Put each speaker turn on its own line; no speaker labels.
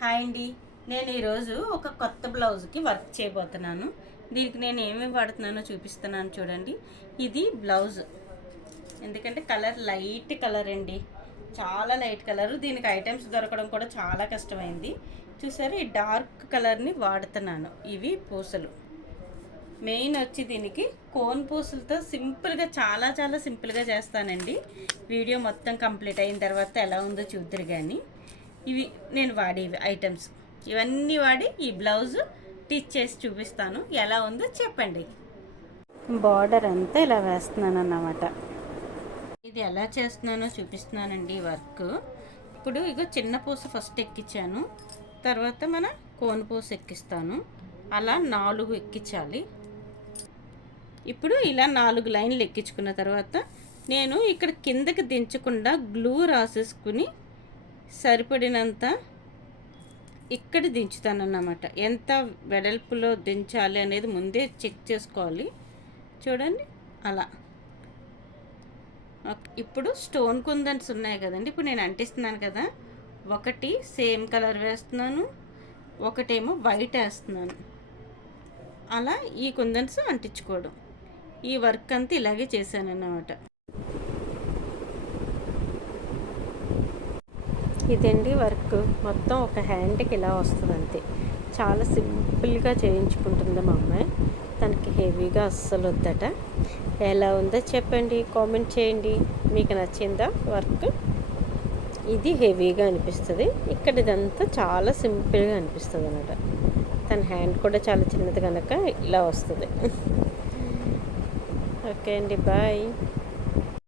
Hi అండి. నేను ఈరోజు ఒక కొత్త బ్లౌజ్కి వర్క్ చేయబోతున్నాను. దీనికి నేను ఏమేమి వాడుతున్నానో చూపిస్తున్నాను చూడండి. ఇది బ్లౌజ్. ఎందుకంటే కలర్ లైట్ కలర్ అండి. చాలా లైట్ కలర్. దీనికి ఐటమ్స్ దొరకడం కూడా చాలా కష్టమైంది. చూసారు ఈ డార్క్ కలర్ని వాడుతున్నాను. ఇవి పూసలు. మెయిన్ వచ్చి దీనికి కోన్ పూసలతో సింపుల్గా చాలా చాలా సింపుల్గా చేస్తానండి. వీడియో మొత్తం కంప్లీట్ అయిన తర్వాత ఎలా ఉందో చూద్దరు కానీ ఇవి నేను వాడేవి ఐటమ్స్. ఇవన్నీ వాడి ఈ బ్లౌజ్ టిచ్ చేసి చూపిస్తాను. ఎలా ఉందో చెప్పండి. బార్డర్ అంతా ఇలా వేస్తున్నాను అన్నమాట. ఇది ఎలా చేస్తున్నానో చూపిస్తున్నానండి ఈ వర్క్. ఇప్పుడు ఇగో చిన్న పూస ఫస్ట్ ఎక్కించాను తర్వాత మన కోన్ పూస ఎక్కిస్తాను. అలా నాలుగు ఎక్కించాలి. ఇప్పుడు ఇలా నాలుగు లైన్లు ఎక్కించుకున్న తర్వాత నేను ఇక్కడ కిందకి దించకుండా గ్లూ రాసేసుకుని సరిపడినంత ఇక్కడ దించుతానన్నమాట. ఎంత వెడల్పులో దించాలి అనేది ముందే చెక్ చేసుకోవాలి. చూడండి అలా. ఇప్పుడు స్టోన్ కుందన్స్ ఉన్నాయి కదండి. ఇప్పుడు నేను అంటిస్తున్నాను కదా. ఒకటి సేమ్ కలర్ వేస్తున్నాను. ఒకటేమో వైట్ వేస్తున్నాను. అలా ఈ కుందన్స్ అంటించుకోవడం. ఈ వర్క్ అంతా ఇలాగే చేశాను అన్నమాట ఇదండి వర్క్. మొత్తం ఒక హ్యాండ్కి ఇలా వస్తుంది అంతే చాలా సింపుల్గా చేయించుకుంటుంది మా అమ్మాయి. తనకి హెవీగా అస్సలు వద్దట. ఎలా ఉందో చెప్పండి కామెంట్ చేయండి. మీకు నచ్చిందా వర్క్? ఇది హెవీగా అనిపిస్తుంది. ఇక్కడ ఇదంతా చాలా సింపుల్గా అనిపిస్తుంది అనమాట తన హ్యాండ్ కూడా చాలా చిన్నది కనుక ఇలా వస్తుంది. ఓకే అండి బాయ్.